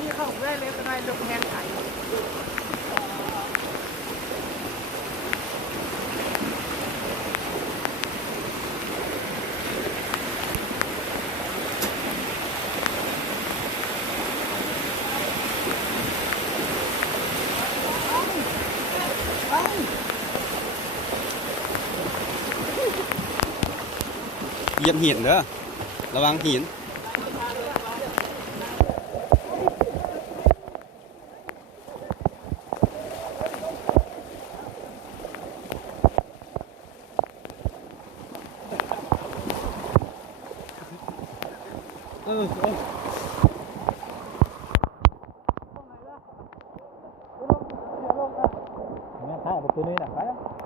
นี่เข้าได้เลยก็ได้ลงแมงไก่เหยียบหินเด้อระวังหิน ừ, ừ. Thái là một cô nê là phải đó